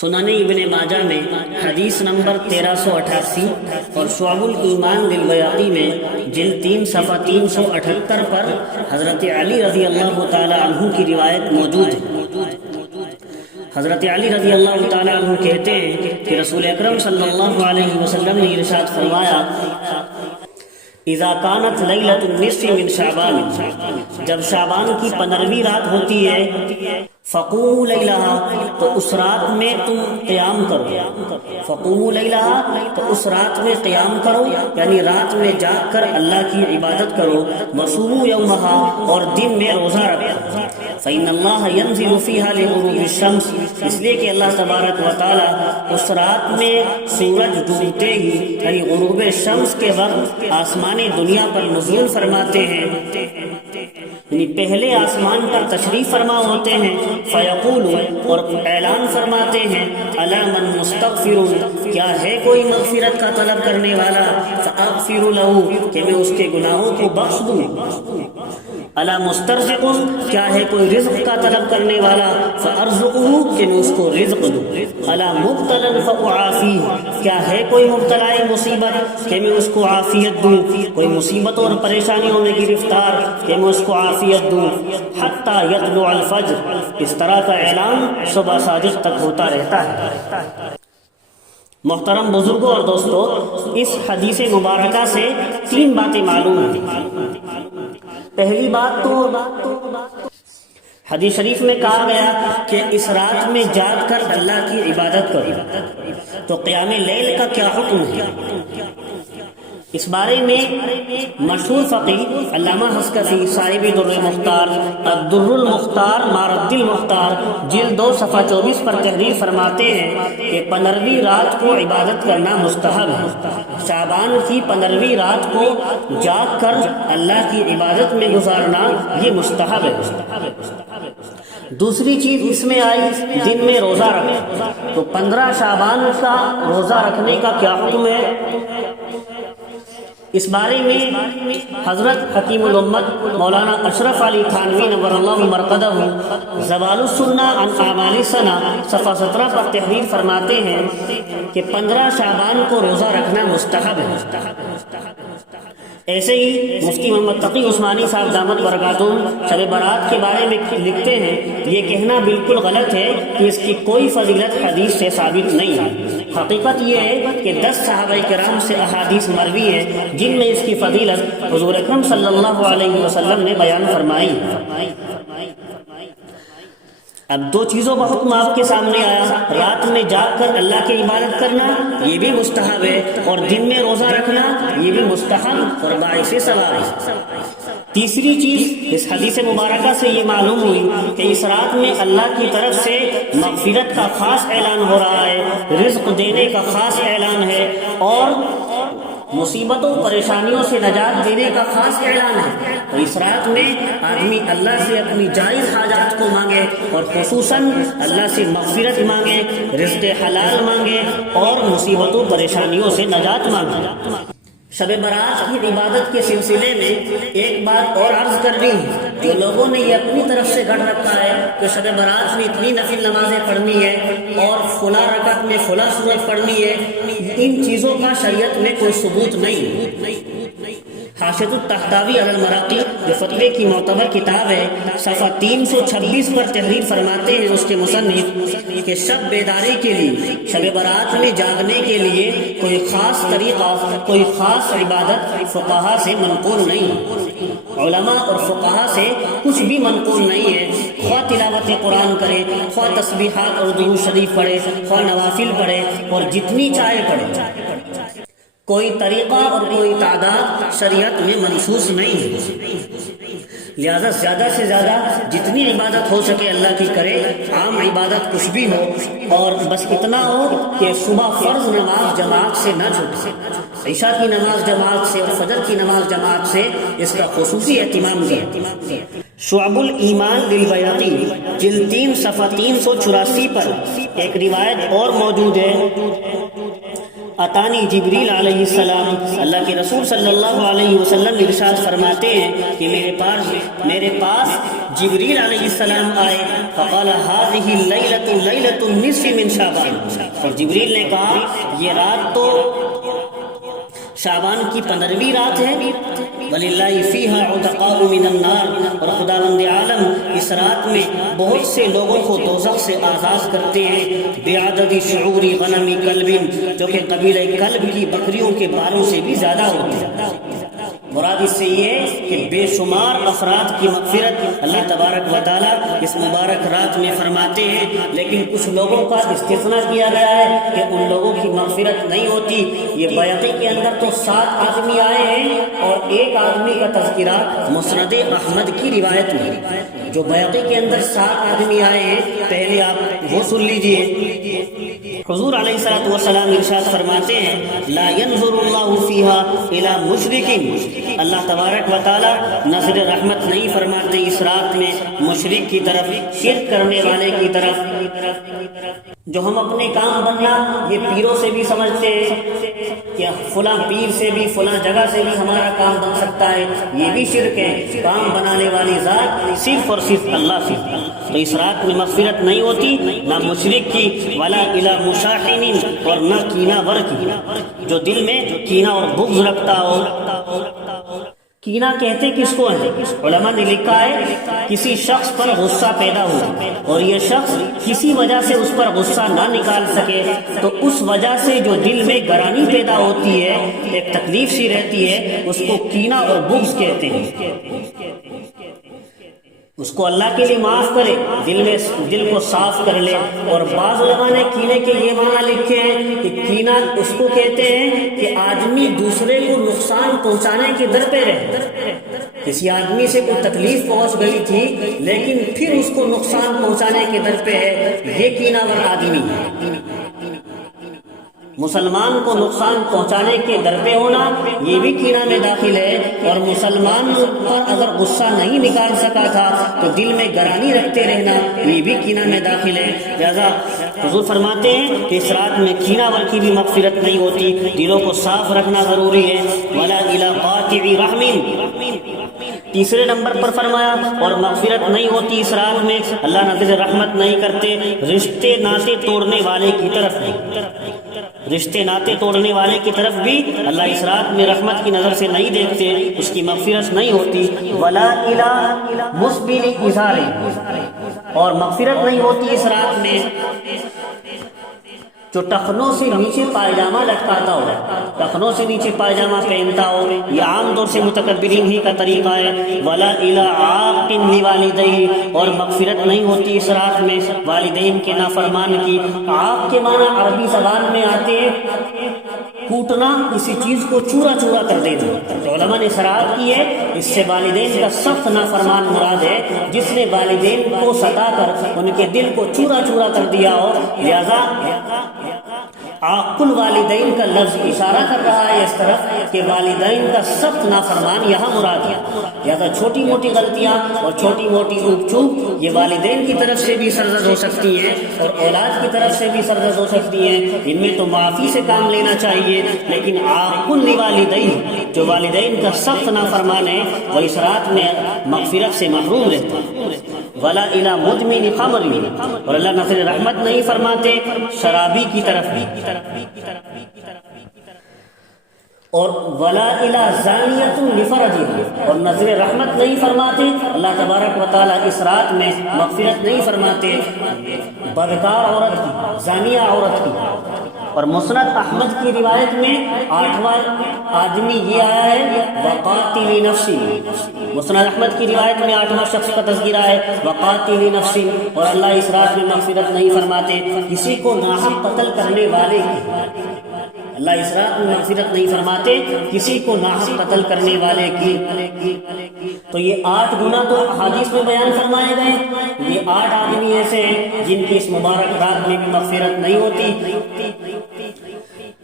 سنن ابن ماجہ میں حدیث نمبر 1388 اور شعب الایمان للبیہقی میں جلد 3 صفحہ 378 پر حضرت علی رضی اللہ تعالی عنہ کی روایت موجود ہے۔ حضرت علی رضی اللہ تعالی عنہ کہتے ہیں کہ رسول اکرم صلی اللہ علیہ وسلم نے ارشاد فرمایا، اذا کانت لیلۃ النصف من شعبان، جب شعبان کی 15ویں رات ہوتی ہے، فقوموا لیلہا، تو اس رات میں تم قیام کرو، فقوموا لیلہا، تو اس رات میں قیام کرو، یعنی رات میں جاگ کر اللہ کی عبادت کرو، وصوموا یومہا، اور دن میں روزہ رکھو، فإن اللہ ینزل فیہا لغروب الشمس، اس لیے کہ اللہ تبارک و تعالی اس رات میں سورج ڈوبتے ہی یعنی غروب شمس کے وقت آسمان دنیا پر نزول فرماتے ہیں، یعنی پہلے آسمان پر تشریف فرما ہوتے ہیں، فیقول، اور اعلان فرماتے ہیں، الا من مستغفر، کیا ہے کوئی مغفرت کا طلب کرنے والا، فاغفر له، کہ میں اس کے گناہوں کو بخش دوں، الا مسترزق، کیا ہے کوئی رزق کا طلب کرنے والا، فارزقه، کہ میں اس کو رزق دوں، الا مبتلا فاعافیہ، کیا ہے کوئی مبتلا مصیبت کہ میں اس کو عافیت دوں، کوئی مصیبتوں اور پریشانیوں میں گرفتار کہ میں اس کو عافیت دوں، حتی یطلع الفجر، اس طرح کا اعلان صبح صادق تک ہوتا رہتا ہے۔ محترم بزرگوں اور دوستو، اس حدیث مبارکہ سے 3 باتیں معلوم ہیں۔ پہلی بات تو حدیث شریف میں کہا گیا کہ اس رات میں جاگ کر اللہ کی عبادت کرو، تو قیام لیل کا کیا حکم ہے؟ اس بارے میں مشہور فقیہ علامہ حسکفی صاحب در مختار الدر المختار مارد المختار جلد 2 صفحہ 24 پر تحریر فرماتے ہیں کہ 15ویں رات کو عبادت کرنا مستحب ہے، شعبان کی 15ویں رات کو جاگ کر اللہ کی عبادت میں گزارنا یہ مستحب ہے۔ دوسری چیز اس میں آئی دن میں روزہ رکھنا، تو 15 شعبان کا روزہ رکھنے کا کیا حکم ہے؟ اس بارے میں حضرت حکیم الامت مولانا اشرف علی تھانوی نور اللہ مرقدہ زوال السنہ عن اعمال السنہ صفحہ 17 پر تحریر فرماتے ہیں کہ 15 شعبان کو روزہ رکھنا مستحب ہے۔ ایسے ہی مفتی محمد تقی عثمانی صاحب دامت برکاتہم شب برات کے بارے میں لکھتے ہیں، یہ کہنا بالکل غلط ہے کہ اس کی کوئی فضیلت حدیث سے ثابت نہیں ہے۔ حقیقت یہ ہے کہ 10 صحابہ کرام سے احادیث مروی ہیں جن میں اس کی فضیلت حضور اکرم صلی اللہ علیہ وسلم نے بیان فرمائی۔ اب 2 چیزوں کا حکم آپ کے سامنے آیا، رات میں جاگ کر اللہ کی عبادت کرنا یہ بھی مستحب ہے، اور دن میں روزہ رکھنا یہ بھی مستحب اور باعث ثواب ہے۔ تیسری چیز اس حدیث مبارکہ سے یہ معلوم ہوئی کہ اس رات میں اللہ کی طرف سے مغفرت کا خاص اعلان ہو رہا ہے، رزق دینے کا خاص اعلان ہے، اور مصیبتوں پریشانیوں سے نجات دینے کا خاص اعلان ہے۔ تو اس رات میں آدمی اللہ سے اپنی جائز حاجات کو مانگے، اور خصوصاً اللہ سے مغفرت مانگے، رزق حلال مانگے، اور مصیبتوں پریشانیوں سے نجات مانگے۔ شب برات کی عبادت کے سلسلے میں ایک بات اور عرض کرنی ہے، جو لوگوں نے یہ اپنی طرف سے گڑھ رکھا ہے کہ شب برات میں اتنی نفل نمازیں پڑھنی ہے اور فلاں رکعت میں فلاں سورت پڑھنی ہے، ان چیزوں کا شریعت میں کوئی ثبوت نہیں۔ حاشیۃ الطحطاوی علی المراقی جو فتوے کی معتبر کتاب ہے، صفحہ 326 پر تحریر فرماتے ہیں اس کے مصنف کہ شب بیداری کے لیے، شب برات میں جاگنے کے لیے کوئی خاص طریقہ، کوئی خاص عبادت فقہا سے منقول نہیں، علماء اور فقہا سے کچھ بھی منقول نہیں ہے، خواہ تلاوت قرآن کرے، خواہ تسبیحات اور درود شریف پڑھے، خواہ نوافل پڑھے، اور جتنی چاہے پڑھے، کوئی طریقہ اور کوئی تعداد شریعت میں منصوص نہیں ہے۔ لہذا زیادہ سے زیادہ جتنی عبادت ہو سکے اللہ کی کرے، عام عبادت کچھ بھی ہو، اور بس اتنا ہو کہ صبح فرض نماز جماعت سے نہ چھوٹے، عشاء کی نماز جماعت سے اور فجر کی نماز جماعت سے اس کا خصوصی اہتمام دیا۔ شعب الایمان للبیہقی جلد 3 صفحہ 384 پر ایک روایت اور موجود ہے، اتانی جبریل علیہ السلام، اللہ کے رسول صلی اللہ علیہ وسلم ارشاد فرماتے ہیں کہ میرے پاس جبریل علیہ السلام آئے فقال هذه الليلة ليلة النصف من شعبان، اور جبریل نے کہا یہ رات تو شعبان کی 15ویں رات ہے، وَلِلَّهِ فِيهَا عُتَقَاءُ مِنَ النَّارِ، اور خداوند عالم اس رات میں بہت سے لوگوں کو دوزخ سے آزاد کرتے ہیں، بِعَدَدِ شُعُورِ غَنَمِ كَلْبٍ، جو کہ قبیلہ کلب کی بکریوں کے بالوں سے بھی زیادہ ہوتے ہیں۔ مراد اس سے یہ ہے کہ بے شمار افراد کی مغفرت اللہ تبارک و تعالیٰ اس مبارک رات میں فرماتے ہیں، لیکن کچھ لوگوں کا استثناء کیا گیا ہے کہ ان لوگوں کی مغفرت نہیں ہوتی۔ یہ بیعقی کے اندر تو 7 آدمی آئے ہیں اور ایک آدمی کا تذکرہ مسند احمد کی روایت میں، جو بیعقی کے اندر 7 آدمی آئے ہیں، پہلے آپ وہ سن لیجئے۔ حضور علیہ الصلوۃ والسلام ارشاد فرماتے ہیں لا ينظر اللہ فیہا الی مشرک، اللہ تبارک و تعالی نظر رحمت نہیں فرماتے اس رات میں مشرک کی طرف، شرک کرنے والے کی طرف۔ جو ہم اپنے کام بننا یہ پیروں سے بھی سمجھتے ہیں کہ فلاں پیر سے بھی فلاں جگہ سے بھی ہمارا کام بن سکتا ہے، یہ بھی شرک ہے۔ کام بنانے والی ذات صرف اور صرف اللہ سے، تو اس رات میں مغفرت نہیں ہوتی نہ مشرک کی، ولا الی مشاحن، اور نہ کینہ ور کی، جو دل میں کینہ اور بغض رکھتا ہو۔ کینہ کہتے کس کو ہے؟ علماء نے لکھا ہے کسی شخص پر غصہ پیدا ہو اور یہ شخص کسی وجہ سے اس پر غصہ نہ نکال سکے، تو اس وجہ سے جو دل میں گرانی پیدا ہوتی ہے، ایک تکلیف سی رہتی ہے، اس کو کینہ اور بغض کہتے ہیں۔ اس کو اللہ کے لیے معاف کرے، دل کو صاف کر لے۔ اور بعض علماء نے کینے کے یہ معنی لکھے ہیں کہ کینہ اس کو کہتے ہیں کہ آدمی دوسرے کو نقصان پہنچانے کے در پہ رہے۔ کسی آدمی سے کوئی تکلیف پہنچ گئی تھی لیکن پھر اس کو نقصان پہنچانے کے در پہ ہے، یہ کینہ ور آدمی ہے۔ مسلمان کو نقصان پہنچانے کے در پہ ہونا یہ بھی کینہ میں داخل ہے، اور مسلمان پر اگر غصہ نہیں نکال سکا تھا تو دل میں گرانی رکھتے رہنا یہ بھی کینہ میں داخل ہے۔ لہذا حضور فرماتے ہیں کہ اس رات میں کینہ ور کی بھی مغفرت نہیں ہوتی، دلوں کو صاف رکھنا ضروری ہے۔ وَلَا إِلَىٰ قَاطِعِ رَحْمٍ، تیسرے نمبر پر فرمایا اور مغفرت نہیں ہوتی اس رات میں، اللہ نظر رحمت نہیں کرتے رشتے ناطے توڑنے والے کی طرف نہیں، رشتے ناطے توڑنے والے کی طرف بھی اللہ اس رات میں رحمت کی نظر سے نہیں دیکھتے، اس کی مغفرت نہیں ہوتی۔ ولا الی مسبل ازار، اور مغفرت نہیں ہوتی اس رات میں جو ٹخنوں سے نیچے پائجامہ لٹکاتا ہو، ٹخنوں سے نیچے پائجامہ پہنتا ہو، یہ عام طور سے متکبرین ہی کا طریقہ ہے۔ ولا الی عاق لوالدیہ، اور مغفرت نہیں ہوتی اس رات میں والدین کے نافرمان کی۔ عاق کے معنی عربی زبان میں آتے ہیں کوٹنا، کسی چیز کو چورا چورا کر دینا۔ تو علماء نے شرح کی ہے اس سے والدین کا سخت نافرمان مراد ہے، جس نے والدین کو ستا کر ان کے دل کو چورا چورا کر دیا ہو۔ لہذا عاق الوالدین کا لفظ اشارہ کر رہا ہے اس طرف کہ والدین کا سخت نافرمان یہاں مراد ہے۔ لہذا چھوٹی موٹی غلطیاں اور چھوٹی موٹی اوک چوک یہ والدین کی طرف سے بھی سرزد ہو سکتی ہیں اور اولاد کی طرف سے بھی سرزد ہو سکتی ہیں، ان میں تو معافی سے کام لینا چاہیے۔ لیکن عاق الوالدین جو والدین کا سخت نافرمان ہے وہ اس رات میں مغفرت سے محروم رہتا ہے۔ ولا الی مدمن خمر، اور اللہ نظر رحمت نہیں فرماتے شرابی کی طرف بھی، اور ولا الی زانیۃ بفرجها، اور نظر رحمت نہیں فرماتے اللہ تبارک و تعالیٰ اس رات میں مغفرت نہیں فرماتے بدکار عورت کی، زانیہ عورت کی۔ اور مسند احمد کی روایت میں 8واں آدمی یہ آیا ہے وقاتل نفسی، مسند احمد کی روایت میں 8واں شخص کا تذکرہ ہے وقاتل نفسی، اور اللہ اس رات میں مغفرت نہیں فرماتے کسی کو ناحق قتل کرنے والے کی، اللہ اس رات میں مغفرت نہیں فرماتے کسی کو ناحق قتل کرنے والے کی۔ تو یہ 8 گناہ تو حدیث میں بیان فرمائے گئے، یہ 8 آدمی ایسے ہیں جن کی اس مبارک رات میں بھی مغفرت نہیں ہوتی۔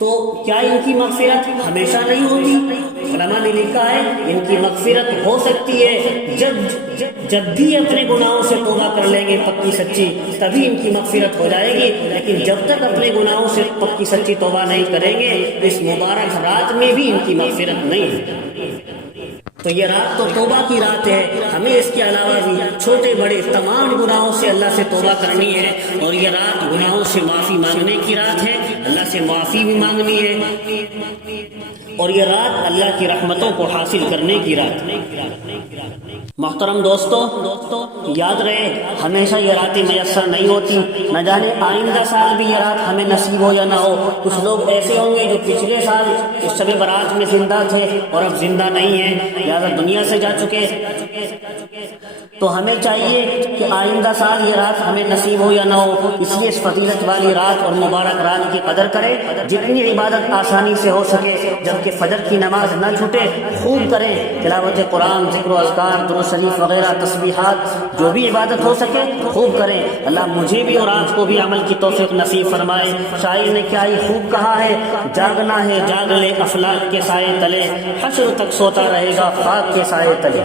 تو کیا ان کی مغفرت ہمیشہ نہیں ہوتی؟ علماء نے لکھا ہے ان کی مغفرت ہو سکتی ہے جب بھی اپنے گناہوں سے توبہ کر لیں گے پکی سچی، تبھی ان کی مغفرت ہو جائے گی، لیکن جب تک اپنے گناہوں سے پکی سچی توبہ نہیں کریں گے اس مبارک رات میں بھی ان کی مغفرت نہیں ہے۔ تو یہ رات تو توبہ کی رات ہے، ہمیں اس کے علاوہ بھی چھوٹے بڑے تمام گناہوں سے اللہ سے توبہ کرنی ہے، اور یہ رات گناہوں سے معافی مانگنے کی رات ہے، اللہ سے معافی بھی مانگنی ہے، اور یہ رات اللہ کی رحمتوں کو حاصل کرنے کی رات ہے۔ محترم دوستو، یاد رہے ہمیشہ یہ راتیں میسر نہیں ہوتی، نہ جانے آئندہ سال بھی یہ رات ہمیں نصیب ہو یا نہ ہو۔ کچھ لوگ ایسے ہوں گے جو پچھلے سال اس شب برات میں زندہ تھے اور اب زندہ نہیں ہیں، لہٰذا دنیا سے جا چکے، تو ہمیں چاہیے کہ آئندہ سال یہ رات ہمیں نصیب ہو یا نہ ہو، اس لیے اس فضیلت والی رات اور مبارک رات کی قدر کریں، جتنی عبادت آسانی سے ہو سکے، جبکہ فجر کی نماز نہ چھوٹے خوب کریں، تلاوت قرآن، ذکر و اذکار، درود شریف وغیرہ، تسبیحات، جو بھی عبادت ہو سکے خوب کریں۔ اللہ مجھے بھی اور آپ کو بھی عمل کی توفیق نصیب فرمائے۔ شاعر نے کیا ہی خوب کہا ہے، جاگنا ہے جاگ لے افلاک کے سائے تلے، حشر تک سوتا رہے گا خاک کے سائے تلے۔